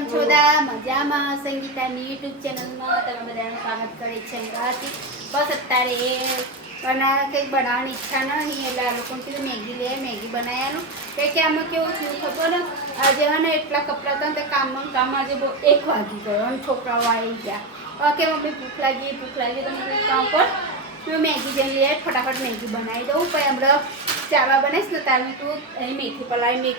કેમ છો દા મજામાં? સંગીતાની યુટ્યુબ ચેનલમાં તમે બધાનું સ્વાગત કરે છે. બસ અત્યારે કંઈક બનાવવાની ઈચ્છા નહીં એટલે આ લોકોને કીધું મેગી લે, મેગી બનાવ્યાનું કે આમાં કેવું થયું ખબર આજે ને એટલા કપડાં હતા ને તે કામમાં આજે બહુ 1 વાગી ગયો અને છોકરાઓ આવી ગયા કે મમ્મી ભૂખ લાગી તો મેં કામ પર હું મેગી જઈને લે ફટાફટ મેગી બનાવી દઉં. પછી હમણાં ચાવા બનાવીશ ને તારે તું અહીં મેથી પલાળી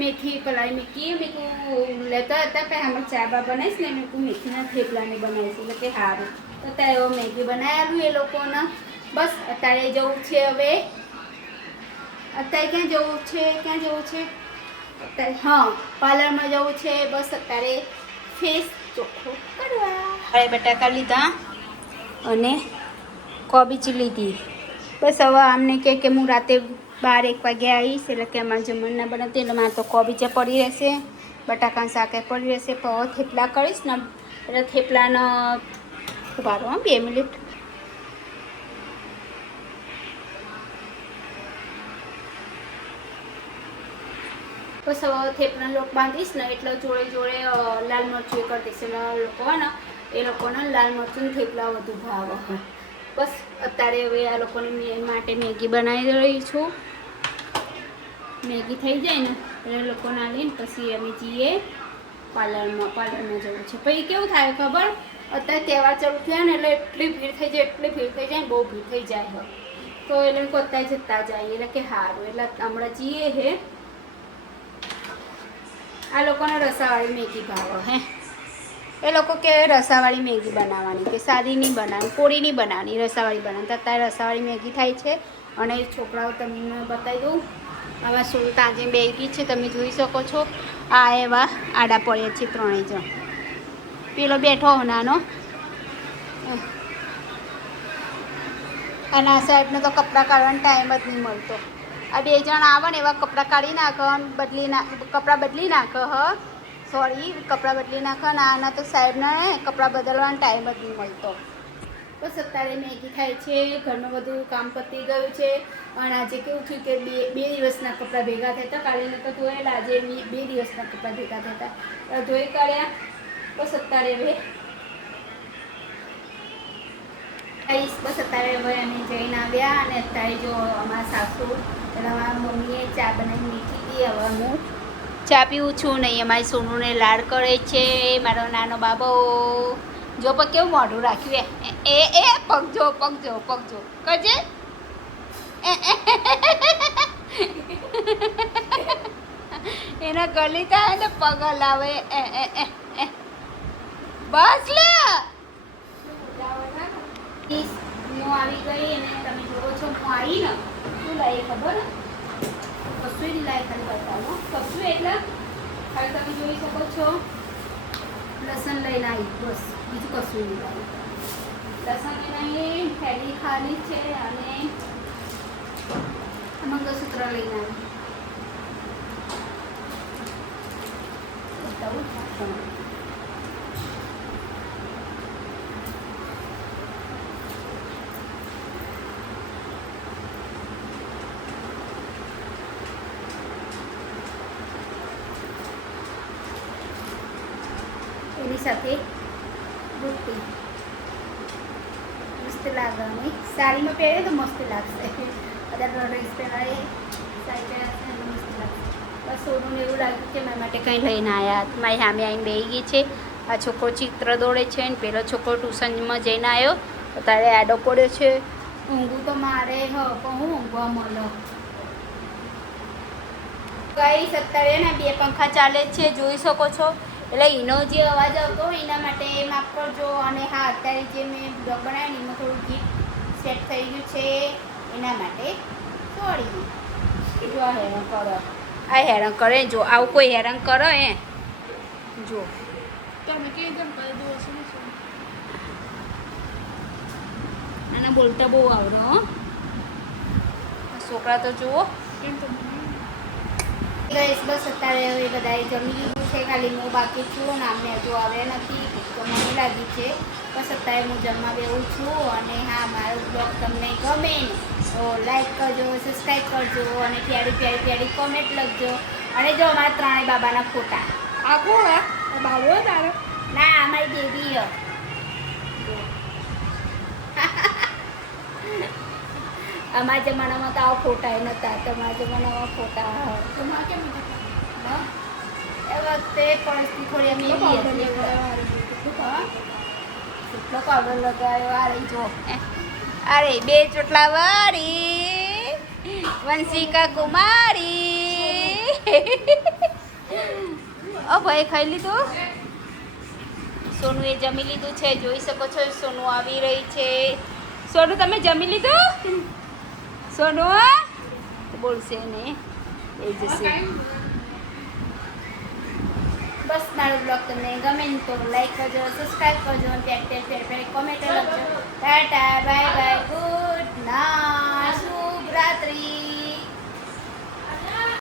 મેથી પલાળી મેકી મેં તું લેતા હતા પણ આમાં ચાબા બનાવીશ ને મેં તું મેથીના થેપલાને બનાવીશ એટલે કે સારું તો અત્યારે એવો મેગી બનાવેલું એ લોકોને. બસ અત્યારે જવું છે હવે અત્યારે ક્યાં જવું છે અત્યારે હા પાર્લરમાં જવું છે. બસ અત્યારે ફેસ ચોખ્ખો કરવા હવે બટાકા લીધા અને કોબીજ લીધી. બસ હવે આમને કે હું રાતે 12-1 વાગે આવીશ એટલે કે અમારે જમણ ના બનાવતી એટલે મારે તો કોબીચે પડી રહેશે, બટાકાનું શાકે પડી રહેશે. પણ થેપલા કરીશ ને એટલે થેપલાનો ઉભા રહો 2 મિનિટ. બસ હવે થેપલાનો લોટ બાંધીશ ને એટલે જોડે લાલ મરચું કરી દઈશ. લોકો હોય ને એ લોકોને લાલ મરચું થેપલા વધુ ભાવે. બસ અત્યારે હવે આ લોકોને માટે મેગી બનાવી રહી છું. મેગી થઈ જાય ને એટલે લોકોને આવીને પછી અમે જઈએ પાર્લરમાં જવું છે. પછી કેવું થાય ખબર અત્યારે તહેવાર ચાલુ થયા ને એટલે એટલી ભીડ થઈ જાય બહુ ભીડ થઈ જાય તો એટલે અત્યારે જતા જઈએ એટલે કે સારું એટલે હમણાં જઈએ હે. આ લોકોને રસાવાળી મેગી ભાવે હે એ લોકો કે રસાવાળી મેગી બનાવવાની કે સાદી નહીં બનાવવાની, કોળી નહીં બનાવવાની, રસાવાળી બનાવવાની. અત્યારે રસાવાળી મેગી થાય છે અને છોકરાઓ તમને બતાવી દઉં આમાં શું તાજી મેગી છે તમે જોઈ શકો છો. આ એવા આડા પડ્યા છે 3 જણ. પેલો બેઠો નાનો અને આ સાઈડનો તો કપડાં કાઢવાનો ટાઈમ જ નહીં મળતો. આ 2 જણ આવે ને એવા કપડાં કાઢી નાખો કપડાં બદલી નાખો કપડાં બદલી નાખો ને આના તો સાહેબના કપડાં બદલવાનો ટાઈમ જ નહીં મળતો. બસ અત્યારે મેગી થાય છે, ઘરનું બધું કામ પતી ગયું છે. અને આજે કેવું થયું કે બે દિવસના કપડાં ભેગા થયા હતા. કાલે તો ધોયેલા, આજે 2 દિવસના કપડાં ભેગા થયા હતા ધોઈ કાઢ્યા. બસ અત્યારે હવે અમે જઈને આવ્યા અને અત્યારે જો અમારા સાસુ અમારા મમ્મીએ ચા બનાવી મીઠી હતી. હવે હું ચા પીવું છું નહીં. અમારી સોનુને લાડ કરે છે મારો નાનો બાબો. જો પણ કેવું મોઢું રાખ્યું એ પગજો કરજે એના ગલી થાય ને પગ લાવે બસ લે હું આવી ગઈ અને તમે જોવો છો હું આવી ને શું લાવી ખબર કશું નહીં લાવી ખાલી બતાવો કશું એટલે ખાલી તમે જોઈ શકો છો લસણ લઈને આવી બસ બીજું કશું નહીં લાવી. લસણ લઈને આવી થેલી ખાલી છે અને મંગળસૂત્ર લઈને આવી બતાવું એની સાથે રોટી મસ્ત લાગે અને સાડીમાં પહેરે તો મસ્ત લાગશે. બધા ડ્રેસ પહેરાય સાડી પહેરાશે મસ્ત લાગશે. બસ સોનુને એવું લાગ્યું કે મારા માટે કંઈ લઈને આવ્યા. મારી સામે આવીને બેસી ગઈ છે. આ છોકરો ચિત્ર દોડે છે અને પેલો છોકરો ટ્યુશનમાં જઈને આવ્યો અત્યારે આડો પડ્યો છે. ઊંઘું તો મારે પણ હું ઊંઘવા મળો ગઈ. અત્યારે ને 2 પંખા ચાલે છે જોઈ શકો છો એટલે એનો જે અવાજ આવતો હોય એના માટે માફ કરજો. અને હા અત્યારે જે મેં બ્લોગ બનાવ્યો એમાં થોડું ગીત સેટ થઈ ગયું છે એના માટે સોરી. જો હેરાન કરો આ હેરાન કરે જો આવું કોઈ હેરાન કરો જો તમે કેમ કરી દો અને બોલતા બહુ આવડો છોકરા તો જુઓ કેમ તો બસ અત્યારે હવે બધાએ જમી લીધું છે. ખાલી હું બાકી છું ને અમને હજુ આવ્યા નથી તો મને લાગી છે. બસ અત્યારે હું જમવા બેવું છું. અને હા મારો બ્લોગ તમને ગમે ને તો લાઈક કરજો, સબસ્ક્રાઈબ કરજો અને પ્યારી કોમેન્ટ લખજો. અને જો અમારા ત્રણેય બાબાના ફોટા. આ કોણ આ બાબો તારો? ના અમારી બેબી હ. અમારા જમાનામાં તો આવા ફોટા નતા. તમારા જમાનામાં ફોટા તમારે કેમ નથી? એ વખતે પરિસ્થિતિ થોડી અમે એવી હતી. કેટલો પાવડર લગાવ્યો. આ રહી જો. અરે 2 ચોટલા વાળી વંશિકા કુમારી. ઓ ભાઈ ખાઈ લીધું. સોનુએ જમી લીધું છે. જોઈ શકો છો સોનુ આવી રહી છે. સોનુ તમે જમી લીધું? સોનુ બોલશે ને એ જશે. બસ મારો બ્લોગ તમને ગમે ને તો લાઈક કરજો, સબસ્ક્રાઈબ કરજો અને ત્યાં કોમેન્ટ લખજો. Ta ta bye bye good night શુભ રાત્રિ.